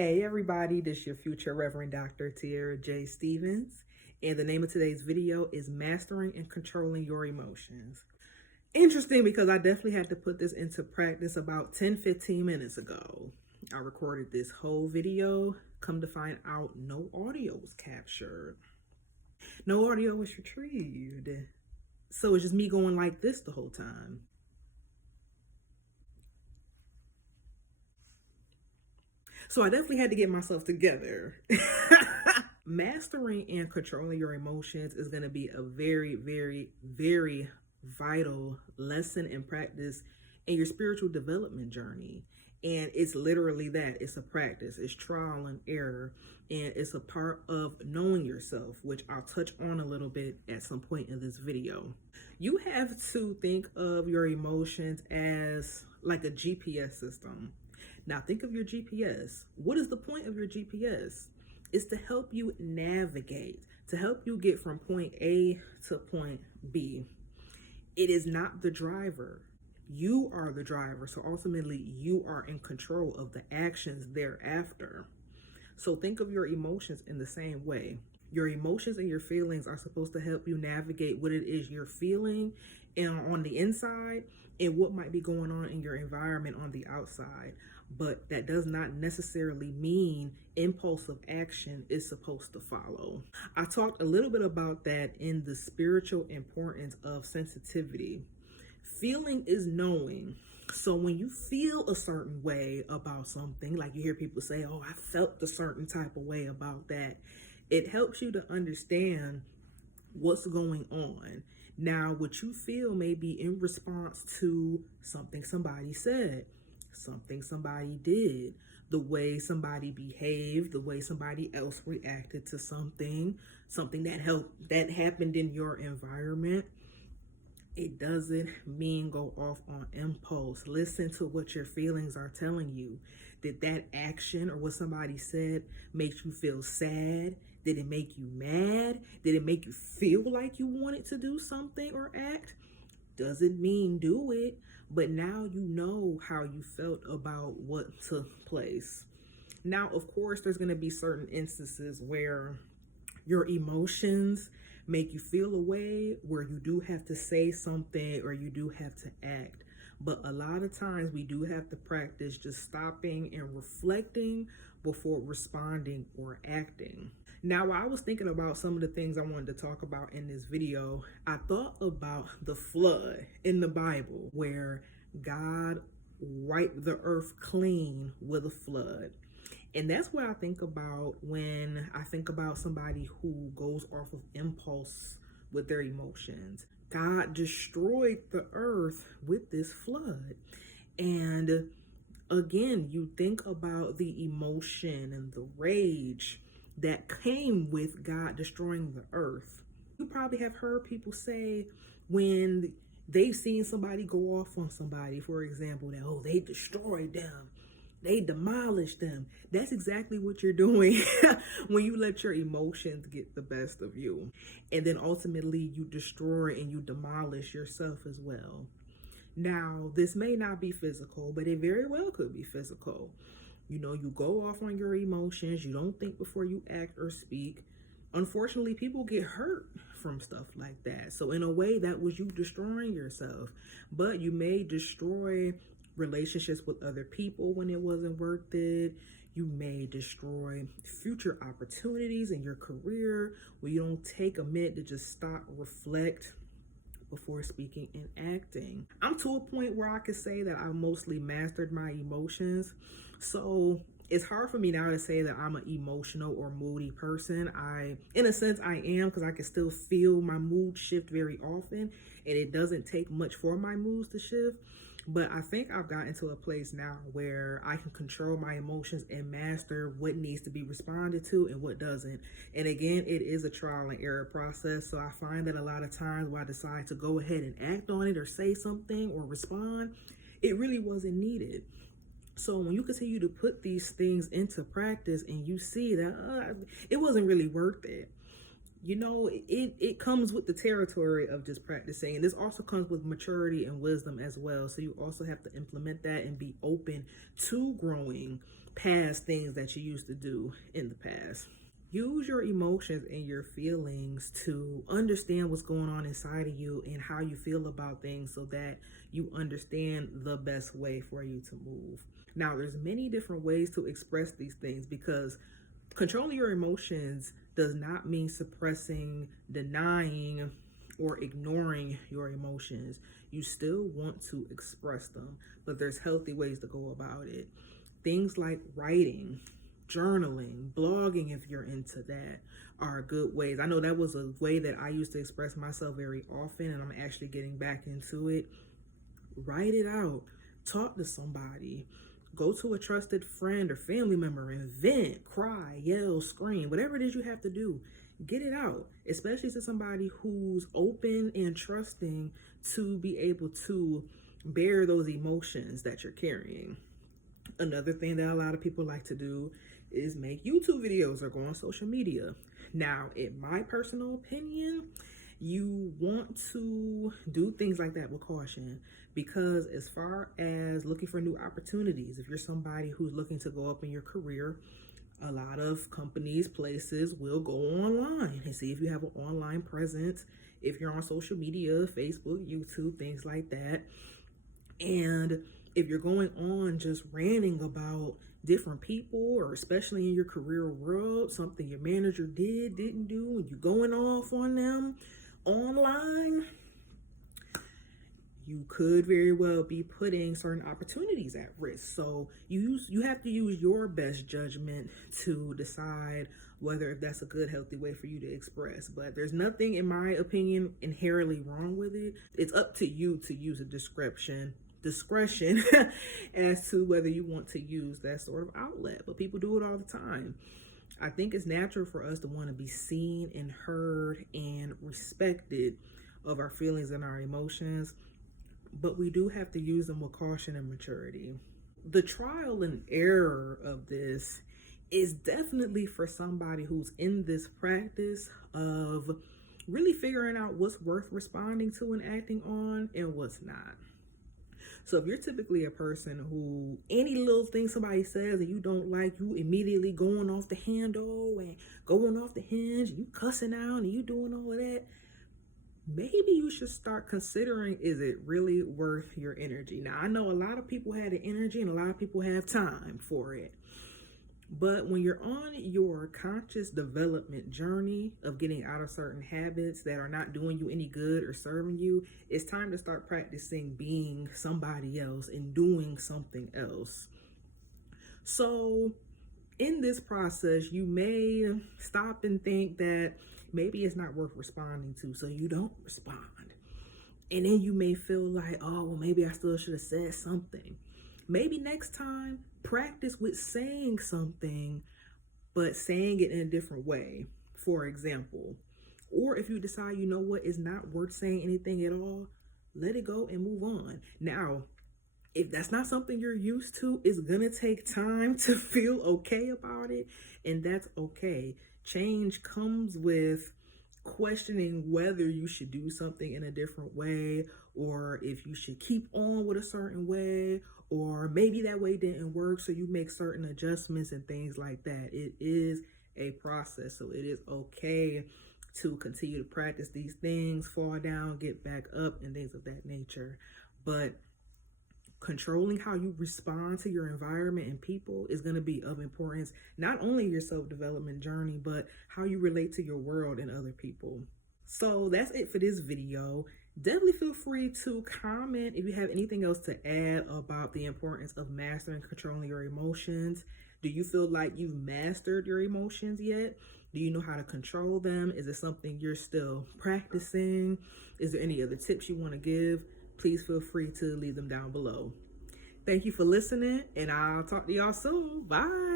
Hey everybody, this is your future Reverend-Doctor Tiara J. Stevens, and the name of today's video is Mastering and Controlling Your Emotions. Interesting because I definitely had to put this into practice about 10-15 minutes ago. I recorded this whole video, come to find out no audio was captured. No audio was retrieved. So it's just me going like this the whole time. So I definitely had to get myself together. Mastering and controlling your emotions is going to be a very, very, very vital lesson and practice in your spiritual development journey. And it's literally that. It's a practice. It's trial and error. And it's a part of knowing yourself, which I'll touch on a little bit at some point in this video. You have to think of your emotions as like a GPS system. Now think of your GPS. What is the point of your GPS? It's to help you navigate, to help you get from point A to point B. It is not the driver. You are the driver. So ultimately, you are in control of the actions thereafter. So think of your emotions in the same way. Your emotions and your feelings are supposed to help you navigate what it is you're feeling and on the inside and what might be going on in your environment on the outside. But that does not necessarily mean impulsive action is supposed to follow. I talked a little bit about that in the spiritual importance of sensitivity. Feeling is knowing. So when you feel a certain way about something, like you hear people say, oh, I felt a certain type of way about that, it helps you to understand what's going on. Now, what you feel may be in response to something somebody said, something somebody did, the way somebody behaved, the way somebody else reacted to something that happened in your environment. It doesn't mean go off on impulse. Listen to what your feelings are telling you. Did that action or what somebody said make you feel sad? Did it make you mad? Did it make you feel like you wanted to do something or act? Doesn't mean do it, but now you know how you felt about what took place. Now, of course, there's going to be certain instances where your emotions make you feel a way where you do have to say something or you do have to act. But a lot of times we do have to practice just stopping and reflecting before responding or acting. Now, while I was thinking about some of the things I wanted to talk about in this video, I thought about the flood in the Bible where God wiped the earth clean with a flood. And that's what I think about when I think about somebody who goes off of impulse with their emotions. God destroyed the earth with this flood. And again, you think about the emotion and the rage that came with God destroying the earth. You probably have heard people say when they've seen somebody go off on somebody, for example, that, oh, they destroyed them. They demolished them. That's exactly what you're doing when you let your emotions get the best of you. And then ultimately you destroy and you demolish yourself as well. Now, this may not be physical, but it very well could be physical. You know, you go off on your emotions. You don't think before you act or speak. Unfortunately, people get hurt from stuff like that. So in a way, that was you destroying yourself. But you may destroy relationships with other people when it wasn't worth it. You may destroy future opportunities in your career when you don't take a minute to just stop, reflect before speaking and acting. I'm to a point where I could say that I've mostly mastered my emotions. So it's hard for me now to say that I'm an emotional or moody person. In a sense, I am, because I can still feel my mood shift very often, and it doesn't take much for my moods to shift. But I think I've gotten to a place now where I can control my emotions and master what needs to be responded to and what doesn't. And again, it is a trial and error process. So I find that a lot of times when I decide to go ahead and act on it or say something or respond, it really wasn't needed. So when you continue to put these things into practice and you see that it wasn't really worth it, you know, it comes with the territory of just practicing. And this also comes with maturity and wisdom as well. So you also have to implement that and be open to growing past things that you used to do in the past. Use your emotions and your feelings to understand what's going on inside of you and how you feel about things so that you understand the best way for you to move. Now, there's many different ways to express these things, because controlling your emotions does not mean suppressing, denying, or ignoring your emotions. You still want to express them, but there's healthy ways to go about it. Things like writing, journaling, blogging, if you're into that, are good ways. I know that was a way that I used to express myself very often, and I'm actually getting back into it. Write it out, talk to somebody, go to a trusted friend or family member and vent, cry, yell, scream, whatever it is you have to do. Get it out, especially to somebody who's open and trusting to be able to bear those emotions that you're carrying. Another thing that a lot of people like to do is make YouTube videos or go on social media. Now, in my personal opinion, you want to do things like that with caution, because as far as looking for new opportunities, if you're somebody who's looking to go up in your career, a lot of companies, places will go online and see if you have an online presence, if you're on social media, Facebook, YouTube, things like that. And if you're going on just ranting about different people, or especially in your career world, something your manager didn't do, and you're going off on them online, you could very well be putting certain opportunities at risk. So you have to use your best judgment to decide whether if that's a good, healthy way for you to express. But there's nothing, in my opinion, inherently wrong with it. It's up to you to use a discretion as to whether you want to use that sort of outlet. But people do it all the time. I think it's natural for us to want to be seen and heard and respected of our feelings and our emotions, but we do have to use them with caution and maturity. The trial and error of this is definitely for somebody who's in this practice of really figuring out what's worth responding to and acting on and what's not. So if you're typically a person who any little thing somebody says and you don't like, you immediately going off the handle and going off the hinge, and you cussing out and you doing all of that, maybe you should start considering, is it really worth your energy? Now, I know a lot of people have the energy and a lot of people have time for it. But when you're on your conscious development journey of getting out of certain habits that are not doing you any good or serving you, it's time to start practicing being somebody else and doing something else. So in this process, you may stop and think that maybe it's not worth responding to, so you don't respond. And then you may feel like, oh, well, maybe I still should have said something. Maybe next time, practice with saying something, but saying it in a different way, for example. Or if you decide, you know what, it's not worth saying anything at all, let it go and move on. Now, if that's not something you're used to, it's going to take time to feel okay about it, and that's okay. Change comes with questioning whether you should do something in a different way, or if you should keep on with a certain way, or maybe that way didn't work, so you make certain adjustments and things like that. It is a process, so it is okay to continue to practice these things, fall down, get back up, and things of that nature. But controlling how you respond to your environment and people is going to be of importance, not only your self-development journey, but how you relate to your world and other people. So that's it for this video. Definitely feel free to comment if you have anything else to add about the importance of mastering and controlling your emotions. Do you feel like you've mastered your emotions yet? Do you know how to control them? Is it something you're still practicing? Is there any other tips you want to give? Please feel free to leave them down below. Thank you for listening, and I'll talk to y'all soon. Bye.